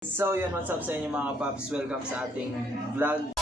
So yun, what's up sa inyo mga paps? Welcome sa ating vlog.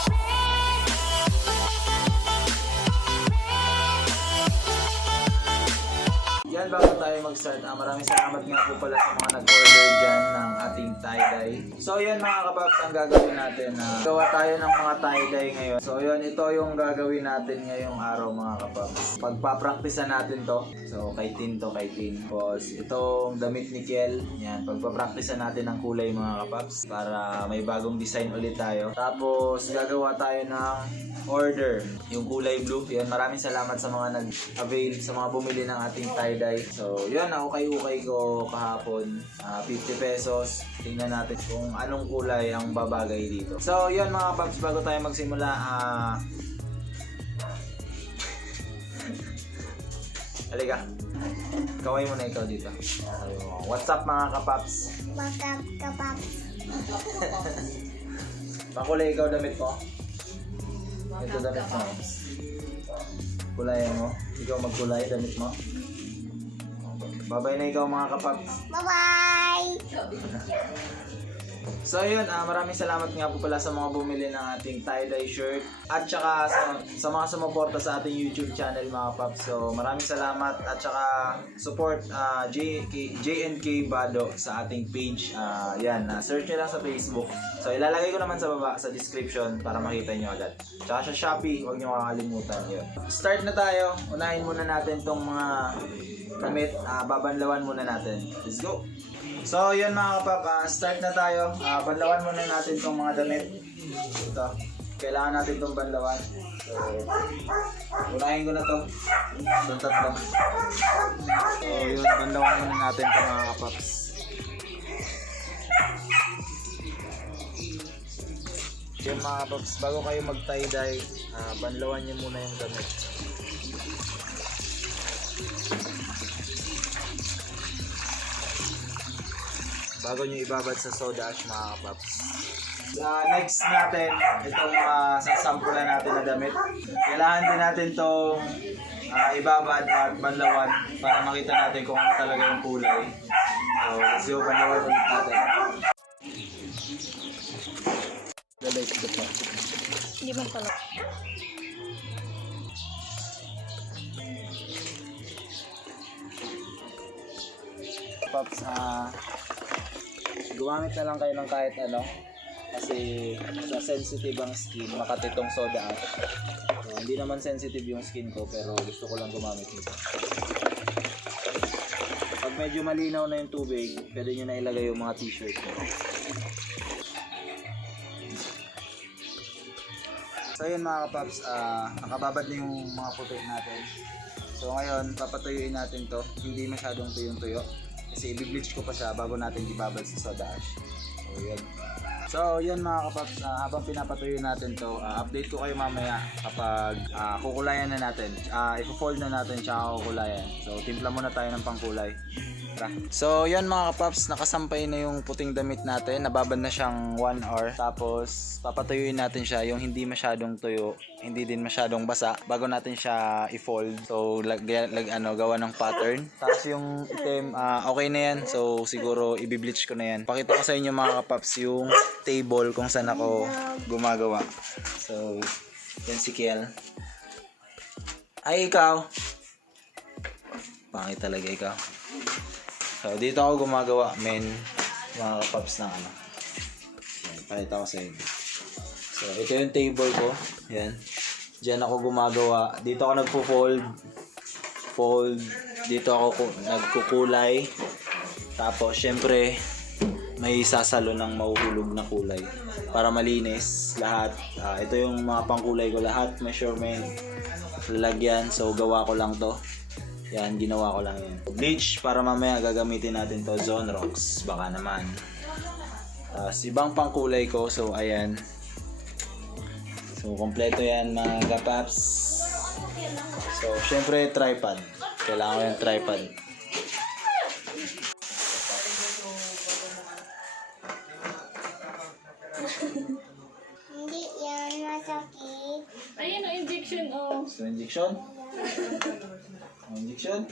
Yan, bago tayo mag-start, maraming salamat nga po pala sa mga nag-order dyan ng ating tie-dye. So yun mga kapaps, ang gagawin natin, gawa tayo ng mga tie-dye ngayon. So yun, ito yung gagawin natin ngayong araw mga kapaps. Pagpapracticean natin to. So kay Tin to, kay Tin. Tapos itong damit ni Kiel, yan, pagpapracticean natin ng kulay mga kapaps para may bagong design ulit tayo. Tapos gagawa tayo ng order, yung kulay blue. Yan, maraming salamat sa mga nag-avail, sa mga bumili ng ating tie-dye. So, yun, ukay-ukay ko kahapon, 50 pesos. Tingnan natin kung anong kulay ang babagay dito. So, yun mga paps, bago tayo magsimula, halika. Kaway muna ikaw dito. What's up mga kapaps? What's up, kapaps? Pakulay ikaw damit mo. Ito damit mo. Kulayan mo. Ikaw magkulay damit mo. Babay na ikaw mga kapaps. Bye-bye! So yun, maraming salamat nga po pala sa mga bumili ng ating tie-dye shirt at saka sa mga sumuporta sa ating YouTube channel mga paps. So maraming salamat at saka support JNK Bado sa ating page. Yan, search nyo lang sa Facebook. So ilalagay ko naman sa baba sa description para makita nyo agad. Tsaka sa Shopee, huwag nyo kakalimutan yun. Start na tayo. Unahin muna natin tong mga damit. Babanlawan muna natin. Let's go! So yun mga kapap, start na tayo. Banlawan muna natin itong mga damit. Ito, kailangan natin itong banlawan. So, unahin ko na to. Itong tatlo. So yun, banlawan muna natin ito mga kapaps. Yun mga kapaps, bago kayo mag tie-dye, banlawan nyo muna yung damit. Bago nyo ibabad sa soda ash mga kapaps. Next natin, itong sasampulan natin na damit. Kailangan din natin itong ibabad at banlawan para makita natin kung ano talaga yung kulay. So, banlawan ulit natin. Dalay ko pa. Hindi man pala. Paps, gumamit na lang kayo ng kahit ano kasi sa sensitive ang skin, makatitong soda ash. So, hindi naman sensitive yung skin ko pero gusto ko lang gumamit nito. Pag medyo malinaw na yung tubig, pwede nyo na ilagay yung mga t-shirt nyo. So yun mga kapaps, nakababad na yung mga puti natin. So ngayon, papatuyuin natin to, hindi masyadong tuyong-tuyo. Kasi i-bleach ko pa siya bago natin ibabad sa soda ash. So yun. So yun mga kapaps, habang pinapatuyo natin to, update ko kayo mamaya kapag kukulayan na natin. Ipo-fold na natin siya kukulayan. So timpla muna tayo ng pangkulay. So yan mga kapaps, nakasampay na yung puting damit natin. Nababad na siyang 1 hour. Tapos papatuyuin natin siya yung hindi masyadong tuyo, hindi din masyadong basa bago natin siya i-fold. So gawa ng pattern. Tapos yung item, okay na yan. So siguro i-bleach ko na yan. Pakita ko sa inyo mga kapaps yung table kung saan ako gumagawa. So yan si Kiel. Ay ikaw, pangit talaga ikaw. So, dito ako gumagawa, mga kapaps ng ano. Yan, pakita ko sa inyo. So, ito yung table ko. Yan. Diyan ako gumagawa. Dito ako nagpo-fold. Dito ako nagkukulay. Tapos, syempre, may sasalo ng mahuhulog na kulay. Para malinis lahat. Ito yung mga pangkulay ko lahat. Measurement. Lalagyan. So, gawa ko lang to. Yan, ginawa ko lang yan. Bleach para mamaya gagamitin natin to. Zone Rocks, baka naman. Ibang pangkulay ko, so ayan. So, kompleto yan mga kapaps. So, syempre tripod. Kailangan ko yung tripod. Hindi yan masakit. Ayun ang injection, oh. So, injection? Injection?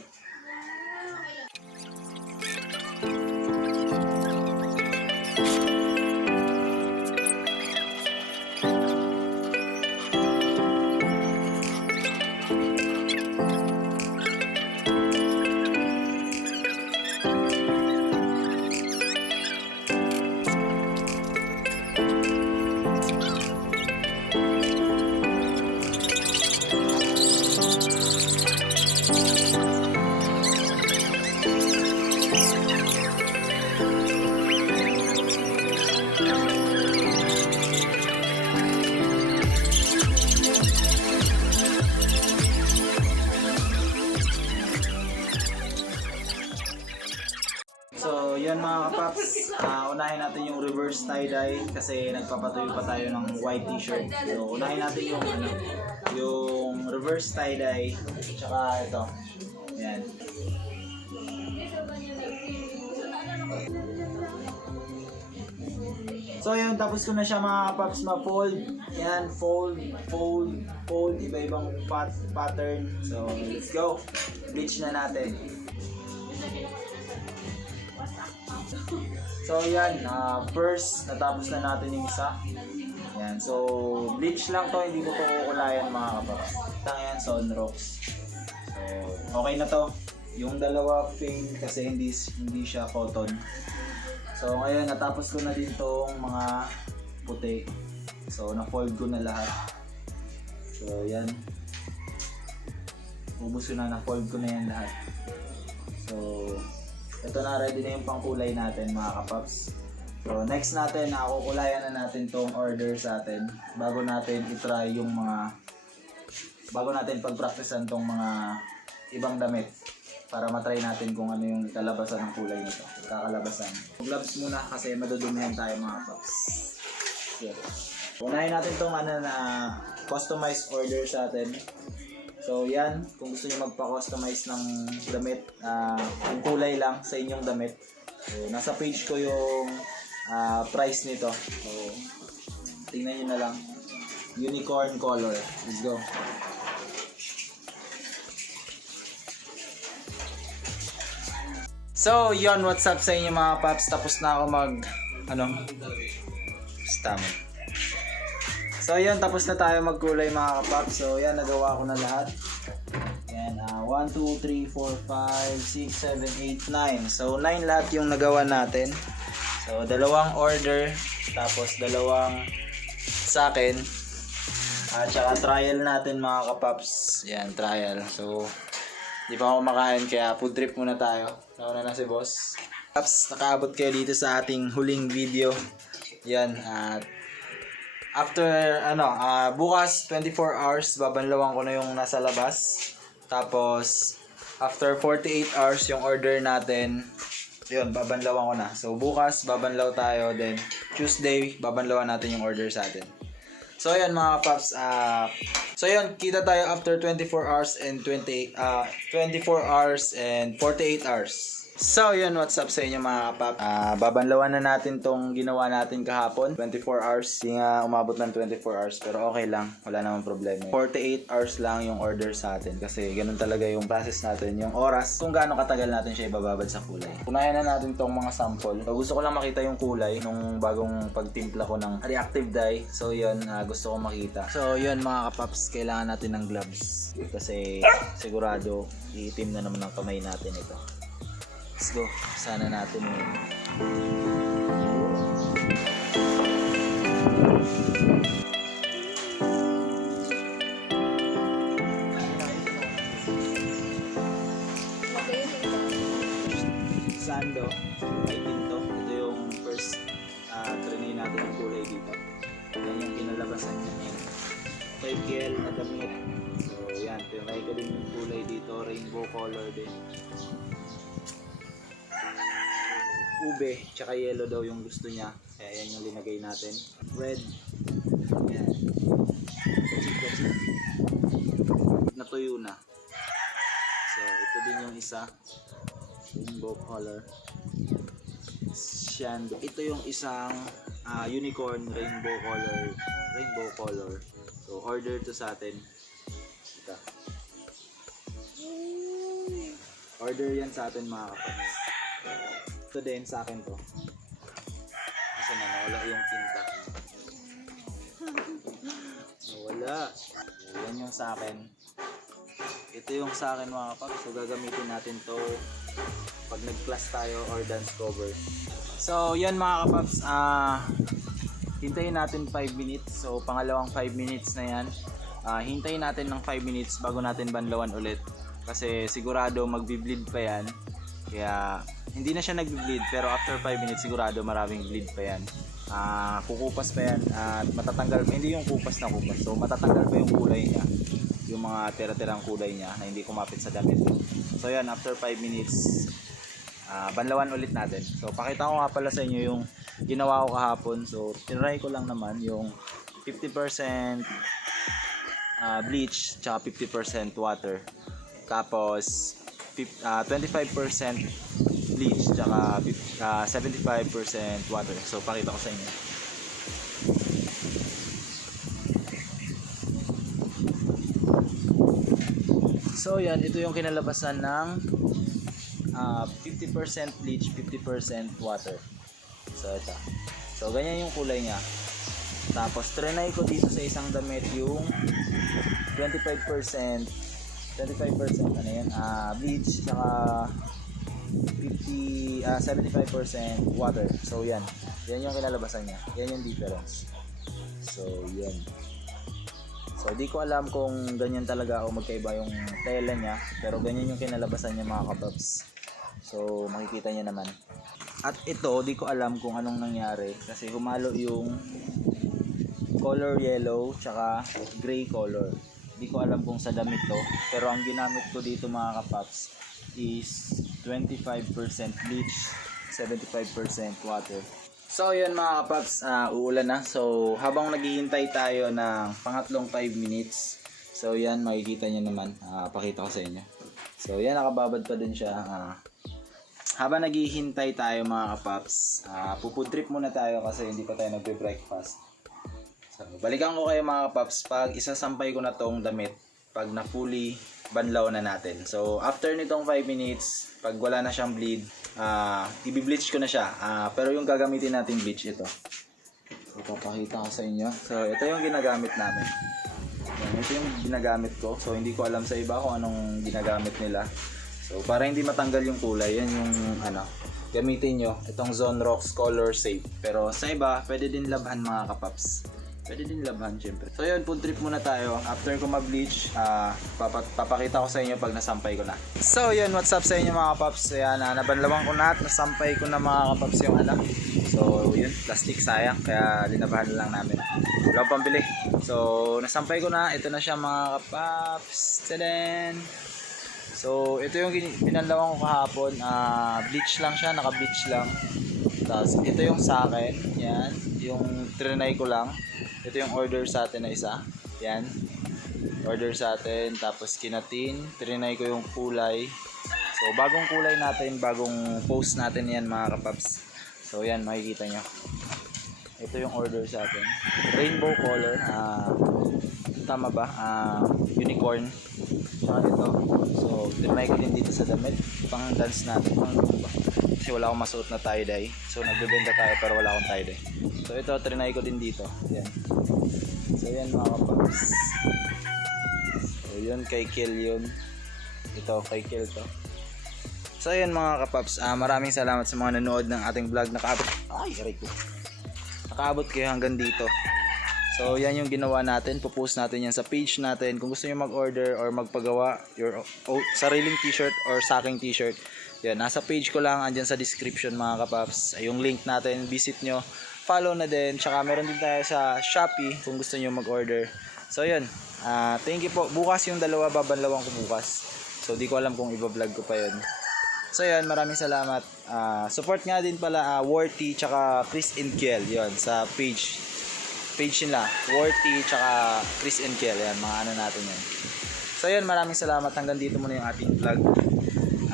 unahin natin yung reverse tie-dye kasi nagpapatuyo pa tayo ng white t-shirt. So, unahin natin yung yung reverse tie-dye, tsaka ito. Yan. So yun, tapos ko na siya mga kapaps ma-fold. Yan, fold, fold, fold, iba-ibang pattern. So, let's go. Bleach na natin. So yan, first, natapos na natin yung isa. Yan, so bleach lang to, hindi ko to kukulayan mga kapaps. Yan, Sunrocks. So, okay na to. Yung dalawa fade kasi hindi siya cotton. So ngayon natapos ko na din tong mga puti. So na-fold ko na lahat. So yan. Ubus ko na-fold ko na yan lahat. So ito na, ready na yung pangkulay natin mga kapaps. So next natin, nakukulayan na natin tong order sa atin bago natin i-try yung bago natin pag-practicean tong mga ibang damit. Para matry natin kung ano yung kalabasan ng kulay nito. Kakalabasan. Gloves muna kasi madudumihan tayo mga paps. Yeah. Unahin natin itong na customized order sa atin. So yan, kung gusto niyo magpa-customize ng damit, ang kulay lang sa inyong damit. So, nasa page ko yung price nito. So tingnan niyo na lang. Unicorn color. Let's go. So, yon, what's up sa inyo mga paps? Tapos na ako So, yon, tapos na tayo magkulay mga kapaps. So, yan, nagawa ko na lahat. Yan, 1, 2, 3, 4, 5, 6, 7, 8, 9. So, 9 lahat yung nagawa natin. So, dalawang order, tapos dalawang sa akin. At saka trial natin mga kapaps. Yan, trial. So, di pa ako makain kaya food trip muna tayo. Nauna na si boss. Paps, nakaabot kayo dito sa ating huling video. Yan, at after bukas 24 hours babanlawan ko na yung nasa labas. Tapos after 48 hours yung order natin, yun, babanlawan ko na. So bukas babanlaw tayo, then Tuesday babanlawan natin yung order sa atin. So ayan mga paps, so yun, kita tayo after 24 hours and 24 hours and 48 hours. So yun, what's up sa inyo mga kapap. Babanlawan na natin tong ginawa natin kahapon, 24 hours. Hindi nga umabot ng 24 hours pero okay lang, wala namang problema. 48 hours lang yung order sa atin kasi ganun talaga yung process natin, yung oras kung gaano katagal natin siya ibababad sa kulay. Unahin na natin tong mga sample. So, gusto ko lang makita yung kulay nung bagong pagtimpla ko ng reactive dye. So yun, gusto ko makita. So yun mga kapaps, kailangan natin ng gloves kasi sigurado iitim na naman ang kamay natin ito. Let's go. Sana natin yun. Sando. Ay tinto. Ito yung first trinay natin ng kulay dito. Yan yung kinalabasan niya. 5KL na damit. So yan. Tinry ko din yung kulay dito. Rainbow color din. Ube, tsaka yellow daw yung gusto niya. Kaya yan yung linagay natin. Red. Yan. Natuyo na. So, ito din yung isa. Rainbow color. Shando. Ito yung isang unicorn rainbow color. So, order to sa atin. Ito. Order yan sa atin mga kapatid. Ito din sa akin to. Kasi nawala yung tinta. Nawala. Yan yung sa akin. Ito yung sa akin mga kapag. So gagamitin natin to pag nag-class tayo or dance cover. So yan mga kapaps. Hintayin natin 5 minutes. So pangalawang 5 minutes na yan. Hintayin natin ng 5 minutes bago natin banlawan ulit. Kasi sigurado magbi-bleed pa yan. Kaya hindi na siya nag-bleed pero after 5 minutes sigurado maraming bleed pa yan. Kukupas pa yan at matatanggal, hindi yung kupas na kupas. So matatanggal pa yung kulay niya. Yung mga tira-tirang kulay niya na hindi kumapit sa damit. So yan, after 5 minutes banlawan ulit natin. So pakita ko nga pala sa inyo yung ginawa ko kahapon. So tinry ko lang naman yung 50% bleach tsaka 50% water. Tapos 25% bleach tsaka 75% water. So pakita ko sa inyo. So yan, ito yung kinalabasan ng 50% bleach, 50% water. So ito. So ganyan yung kulay niya. Tapos trinay ko dito sa isang damit yung 25% ano yan, bleach saka 75% water. So yan. Yan yung kinalabasan niya. Yan yung difference. So yan. So di ko alam kung ganyan talaga o magkaiba yung tela niya, pero ganyan yung kinalabasan niya mga kababs. So makikita niya naman. At ito, di ko alam kung anong nangyari kasi humalo yung color yellow tsaka gray color. Di ko alam kung sa damit to, pero ang ginamit ko dito mga kapaps is 25% bleach, 75% water. So yun mga kapaps, uulan na. So habang naghihintay tayo ng pangatlong 5 minutes, so yan makikita nyo naman, pakita ko sa inyo. So yan, nakababad pa din siya. Habang naghihintay tayo mga kapaps, food trip muna tayo kasi hindi pa tayo nagbe-breakfast. So balikan ko kayo mga kapaps pag isasampay ko na tong damit, pag na fully banlaw na natin. So after nitong 5 minutes, pag wala na siyang bleed, i-bleach ko na siya. Pero yung gagamitin nating bleach ito. So papakita ko sa inyo. So ito yung ginagamit namin. Ito yung ginagamit ko. So hindi ko alam sa iba kung anong ginagamit nila. So para hindi matanggal yung kulay, yan yung gamitin nyo. Itong Zone Rocks Color Safe. Pero sa iba, pwede din labhan mga kapaps. Pwede din labhan syempre. So yun, food trip muna tayo. After ko mag-bleach, papakita ko sa inyo pag nasampay ko na. So yun, what's up sa inyo mga kapaps? Ayan, nabanlawan ko na at nasampay ko na mga kapaps yung So yun, plastic sayang. Kaya linabahan lang namin. Wala akong pambili. So nasampay ko na. Ito na siya mga kapaps. Tadaan! So ito yung pinanlawan ko kahapon. Bleach lang siya, naka-bleach lang. Tapos ito yung sa akin. Yan, yung trinay ko lang. Ito yung order sa atin na isa. Yan. Order sa atin. Tapos kinatin. Trinay ko yung kulay. So bagong kulay natin. Bagong post natin yan mga kapaps. So yan, makikita nyo. Ito yung order sa atin. Rainbow color. Tama ba? Unicorn. Tsaka ito. So trinay ko din dito sa damit. Pang dance natin. Pang lumba. Kasi wala akong masuot na tie-dye. So nagbebenta tayo pero wala akong tie-dye. So ito, trinay ko din dito. Yan. So yan mga kapaps. So yun, kay Kill yun. Ito, kay Kill to. So yun mga kapaps, maraming salamat sa mga nanood ng ating vlog. Nakaabot kayo hanggang dito. So yan yung ginawa natin. Popost natin yan sa page natin. Kung gusto nyo mag-order or magpagawa your sariling t-shirt or saking t-shirt, yan, nasa page ko lang, andyan sa description mga kapaps. Yung link natin, visit nyo, follow na din. Tsaka meron din tayo sa Shopee kung gusto nyo mag-order. So yun, thank you po. Bukas yung dalawa, babanlawan ko bukas. So di ko alam kung iba-vlog ko pa yun. So yun, maraming salamat. Support nga din pala Worthy tsaka Chris and Kiel. Yun, sa page nila, Worthy tsaka Chris and Kiel. Yan, mga ano natin yan. So yun, maraming salamat. Hanggang dito muna yung ating vlog.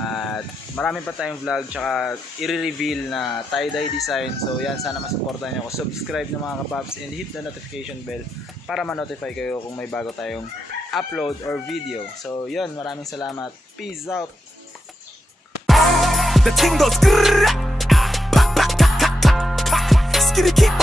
At marami pa tayong vlog tsaka i-reveal na tie-dye design. So yan, sana masuportahan nyo ako. Subscribe na mga kapaps and hit the notification bell para ma-notify kayo kung may bago tayong upload or video. So yun, maraming salamat. Peace out! The thing goes grrrr, pop, pop, pop, pop, pop, pop. Skitty keep